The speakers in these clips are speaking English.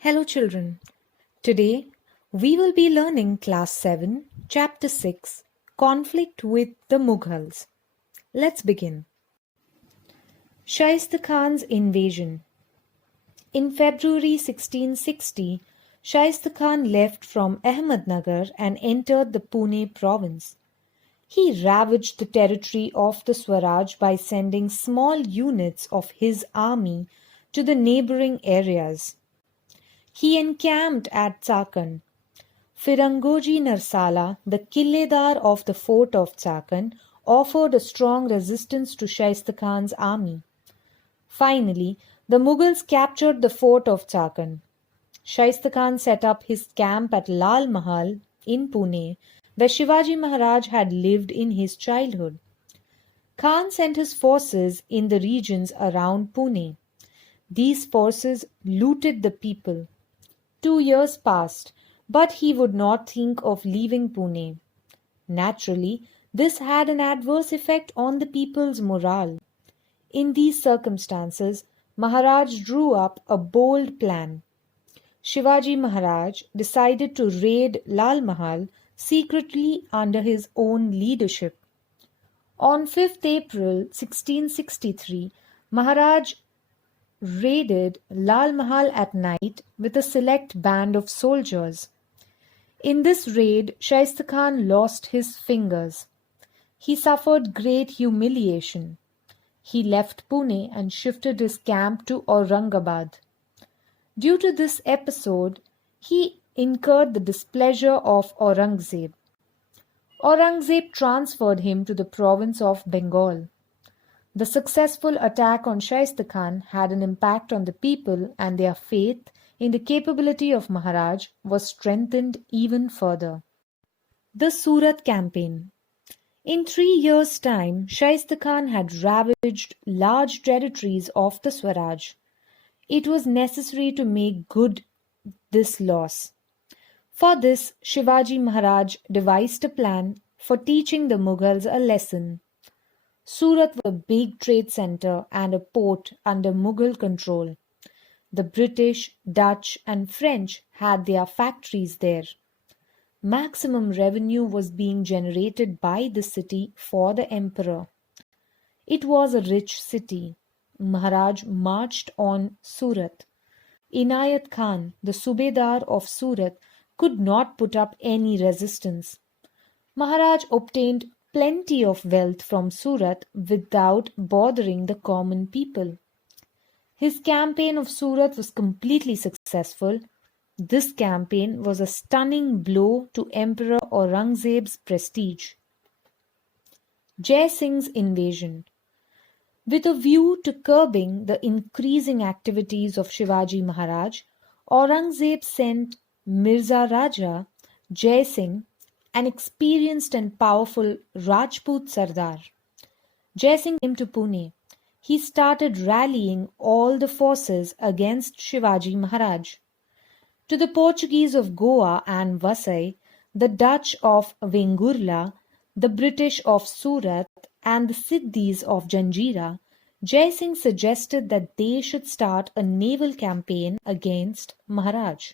Hello, children. Today we will be learning Class 7, Chapter 6 Conflict with the Mughals. Let's begin. Shaista Khan's invasion. In February 1660, Shaista Khan left from Ahmednagar and entered the Pune province. He ravaged the territory of the Swaraj by sending small units of his army to the neighboring areas. He encamped at Chakan. Firangoji Narsala, the Killedar of the fort of Chakan, offered a strong resistance to Shaista Khan's army. Finally, the Mughals captured the fort of Chakan. Shaista Khan set up his camp at Lal Mahal in Pune, where Shivaji Maharaj had lived in his childhood. Khan sent his forces in the regions around Pune. These forces looted the people. 2 years passed, but he would not think of leaving Pune. Naturally, this had an adverse effect on the people's morale. In these circumstances, Maharaj drew up a bold plan. Shivaji Maharaj decided to raid Lal Mahal secretly under his own leadership. On 5th April 1663, Maharaj raided Lal Mahal at night with a select band of soldiers. In this raid, Shaista Khan lost his fingers. He suffered great humiliation. He left Pune and shifted his camp to Aurangabad. Due to this episode, he incurred the displeasure of Aurangzeb. Aurangzeb transferred him to the province of Bengal. The successful attack on Shaista Khan had an impact on the people, and their faith in the capability of Maharaj was strengthened even further. The Surat Campaign. In 3 years' time, Shaista Khan had ravaged large territories of the Swaraj. It was necessary to make good this loss. For this, Shivaji Maharaj devised a plan for teaching the Mughals a lesson. Surat was a big trade center and a port under Mughal control. The British, Dutch, and French had their factories there. Maximum revenue was being generated by the city for the emperor. It was a rich city. Maharaj marched on Surat. Inayat Khan, the Subedar of Surat, could not put up any resistance. Maharaj obtained plenty of wealth from Surat without bothering the common people. His campaign of Surat was completely successful. This campaign was a stunning blow to Emperor Aurangzeb's prestige. Jai Singh's invasion. With a view to curbing the increasing activities of Shivaji Maharaj, Aurangzeb sent Mirza Raja Jai Singh, an experienced and powerful Rajput Sardar. Jai Singh came to Pune. He started rallying all the forces against Shivaji Maharaj. To the Portuguese of Goa and Vasai, the Dutch of Vengurla, the British of Surat, and the Siddhis of Janjira, Jai Singh suggested that they should start a naval campaign against Maharaj.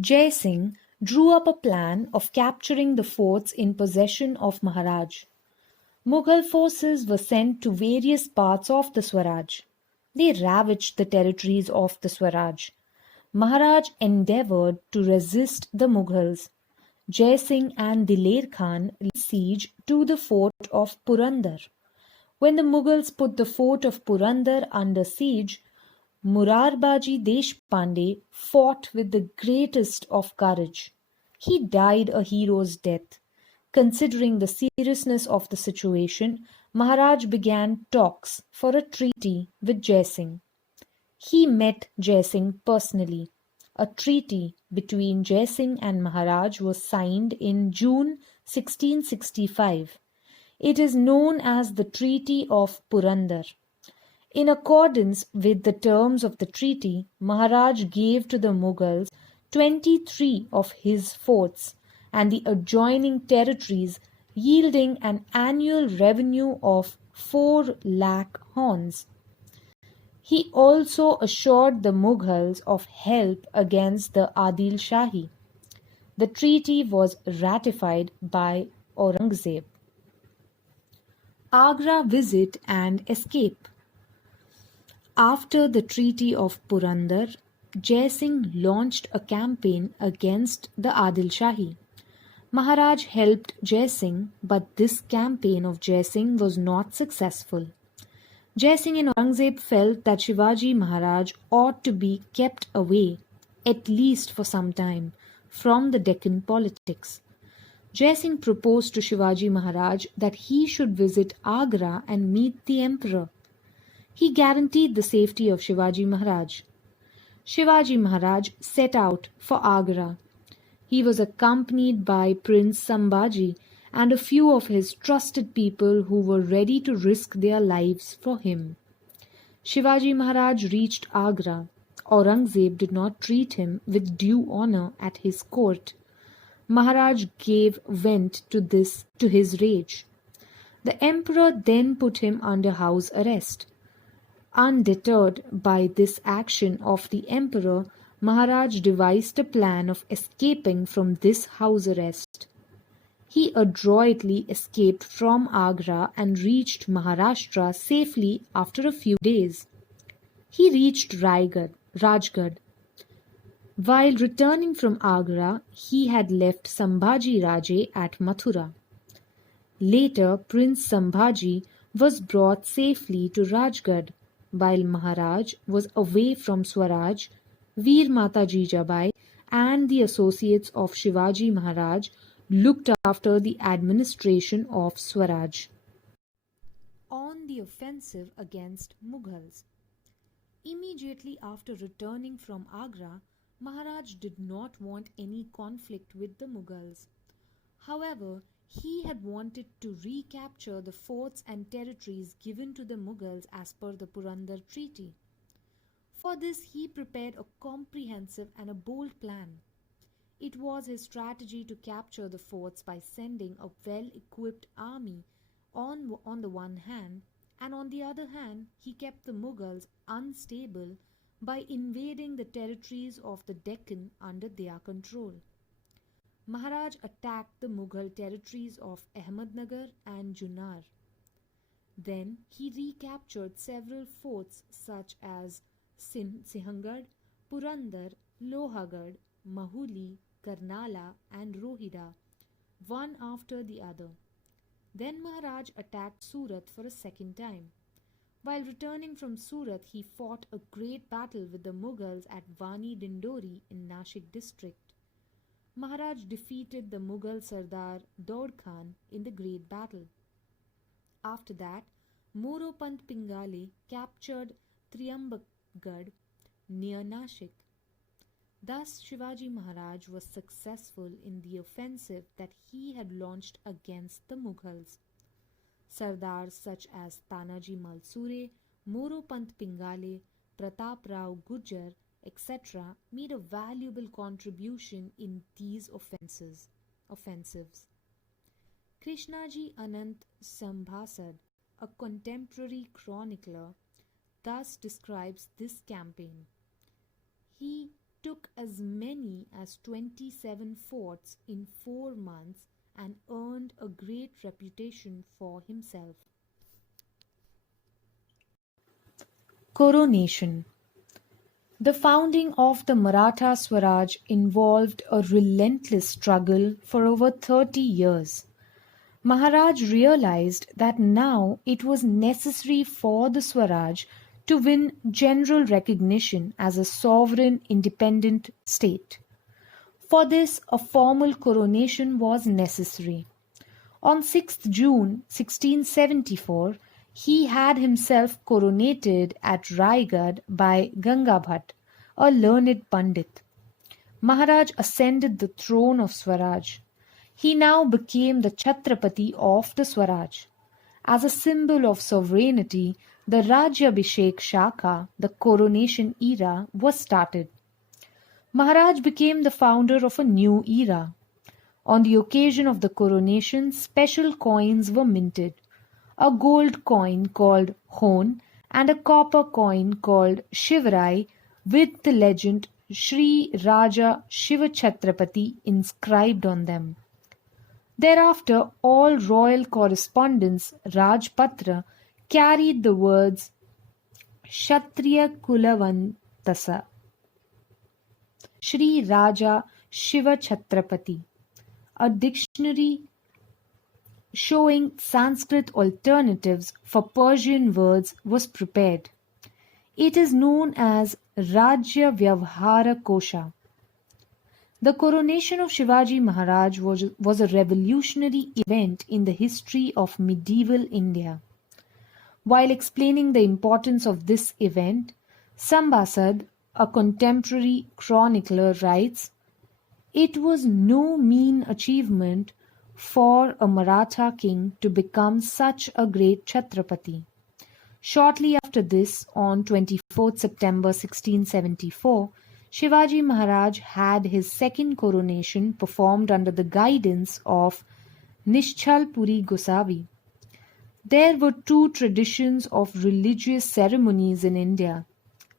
Jai Singh drew up a plan of capturing the forts in possession of Maharaj. Mughal forces were sent to various parts of the Swaraj. They ravaged the territories of the Swaraj. Maharaj endeavoured to resist the Mughals. Jai Singh and Diler Khan laid siege to the fort of Purandar. When the Mughals put the fort of Purandar under siege, Murarbaji Deshpande fought with the greatest of courage. He died a hero's death. Considering the seriousness of the situation, Maharaj began talks for a treaty with Jai Singh. He met Jai Singh personally. A treaty between Jai Singh and Maharaj was signed in June 1665. It is known as the Treaty of Purandar. In accordance with the terms of the treaty, Maharaj gave to the Mughals 23 of his forts and the adjoining territories, yielding an annual revenue of 4 lakh horns. He also assured the Mughals of help against the Adil Shahi. The treaty was ratified by Aurangzeb. Agra visit and escape. After the Treaty of Purandar, Jai Singh launched a campaign against the Adil Shahi. Maharaj helped Jai Singh, but this campaign of Jai Singh was not successful. Jai Singh and Aurangzeb felt that Shivaji Maharaj ought to be kept away, at least for some time, from the Deccan politics. Jai Singh proposed to Shivaji Maharaj that he should visit Agra and meet the emperor. He guaranteed the safety of Shivaji Maharaj. Shivaji Maharaj set out for Agra. He was accompanied by Prince Sambhaji and a few of his trusted people who were ready to risk their lives for him. Shivaji Maharaj reached Agra. Aurangzeb did not treat him with due honor at his court. Maharaj gave vent to his rage. The emperor then put him under house arrest. Undeterred by this action of the emperor, Maharaj devised a plan of escaping from this house arrest. He adroitly escaped from Agra and reached Maharashtra safely after a few days. He reached Rajgarh. While returning from Agra, he had left Sambhaji Raje at Mathura. Later, Prince Sambhaji was brought safely to Rajgarh. While Maharaj was away from Swaraj, Veer Mata Jijabai and the associates of Shivaji Maharaj looked after the administration of Swaraj. On the offensive against Mughals. Immediately after returning from Agra, Maharaj did not want any conflict with the Mughals. However, he had wanted to recapture the forts and territories given to the Mughals as per the Purandar Treaty. For this, he prepared a comprehensive and a bold plan. It was his strategy to capture the forts by sending a well-equipped army on the one hand, and on the other hand, he kept the Mughals unstable by invading the territories of the Deccan under their control. Maharaj attacked the Mughal territories of Ahmednagar and Junnar. Then he recaptured several forts such as Sinhgarh, Purandar, Lohagarh, Mahuli, Karnala and Rohira, one after the other. Then Maharaj attacked Surat for a second time. While returning from Surat, he fought a great battle with the Mughals at Vani Dindori in Nashik district. Maharaj defeated the Mughal Sardar Daud Khan in the great battle. After that, Moropant Pingale captured Triambakgarh near Nashik. Thus, Shivaji Maharaj was successful in the offensive that he had launched against the Mughals. Sardars such as Tanaji Malsure, Moropant Pingale, Pratap Rao Gujjar, etc. made a valuable contribution in these offensives. Krishnaji Anant Sambhasad, a contemporary chronicler, thus describes this campaign. He took as many as 27 forts in 4 months and earned a great reputation for himself. Coronation. The founding of the Maratha Swaraj involved a relentless struggle for over 30 years. Maharaj realized that now it was necessary for the Swaraj to win general recognition as a sovereign independent state. For this, a formal coronation was necessary. On 6th June 1674, he had himself coronated at Raigad by Gangabhat, a learned Pandit. Maharaj ascended the throne of Swaraj. He now became the Chhatrapati of the Swaraj. As a symbol of sovereignty, the Rajyabhishek Shaka, the coronation era, was started. Maharaj became the founder of a new era. On the occasion of the coronation, special coins were minted. A gold coin called Hon and a copper coin called Shivrai with the legend Sri Raja Shiva Chhatrapati inscribed on them. Thereafter, all royal correspondence Rajpatra carried the words Kshatriya Kulavantasa, Sri Raja Shiva Chhatrapati. A dictionary showing Sanskrit alternatives for Persian words was prepared. It is known as Rajya Vyavhara Kosha. The coronation of Shivaji Maharaj was a revolutionary event in the history of medieval India. While explaining the importance of this event, Sambasad, a contemporary chronicler, writes, "It was no mean achievement for a Maratha king to become such a great Chhatrapati." Shortly after this, on 24th September 1674, Shivaji Maharaj had his second coronation performed under the guidance of Nishchal Puri Gosavi. There were two traditions of religious ceremonies in India,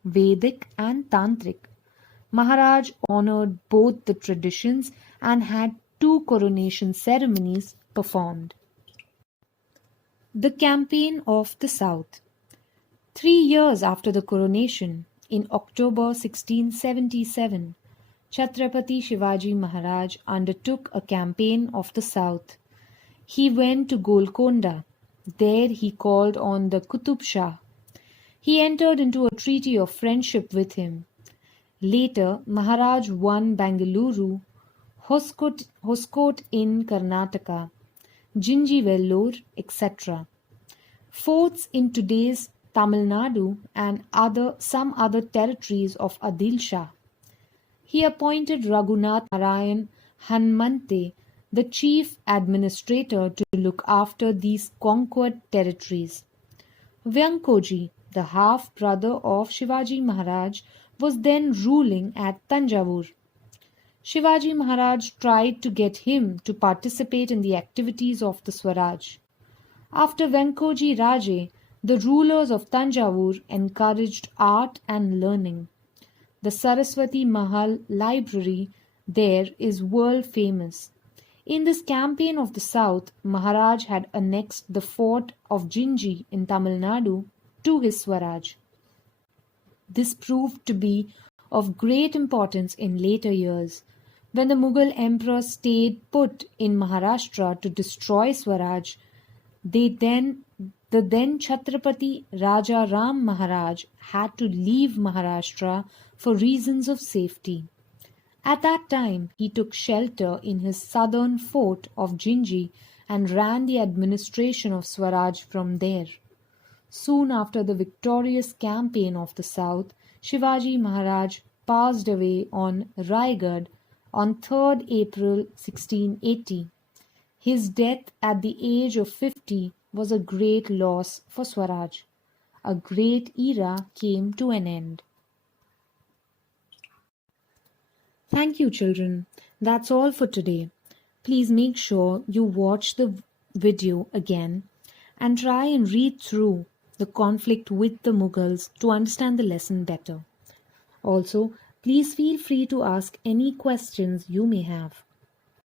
Vedic and Tantric. Maharaj honored both the traditions and had two coronation ceremonies performed. The Campaign of the South. 3 years after the coronation, in October 1677, Chhatrapati Shivaji Maharaj undertook a campaign of the South. He went to Golconda. There he called on the Qutub Shah. He entered into a treaty of friendship with him. Later, Maharaj won Bangalore, Hoskote in Karnataka, Jinji Vellore, etc. Forts in today's Tamil Nadu and some other territories of Adil Shah. He appointed Raghunath Narayan Hanmante, the chief administrator, to look after these conquered territories. Vyankoji, the half-brother of Shivaji Maharaj, was then ruling at Tanjavur. Shivaji Maharaj tried to get him to participate in the activities of the Swaraj. After Venkoji Raje, the rulers of Tanjavur encouraged art and learning. The Saraswati Mahal library there is world famous. In this campaign of the South, Maharaj had annexed the fort of Jinji in Tamil Nadu to his Swaraj. This proved to be of great importance in later years. When the Mughal emperor stayed put in Maharashtra to destroy Swaraj, the then Chhatrapati Raja Ram Maharaj had to leave Maharashtra for reasons of safety. At that time, he took shelter in his southern fort of Jinji and ran the administration of Swaraj from there. Soon after the victorious campaign of the South, Shivaji Maharaj passed away on Raigad on 3rd April 1680. His death at the age of 50 was a great loss for Swaraj. A great era came to an end. Thank you, children. That's all for today. Please make sure you watch the video again and try and read through the conflict with the Mughals to understand the lesson better. Also, please feel free to ask any questions you may have.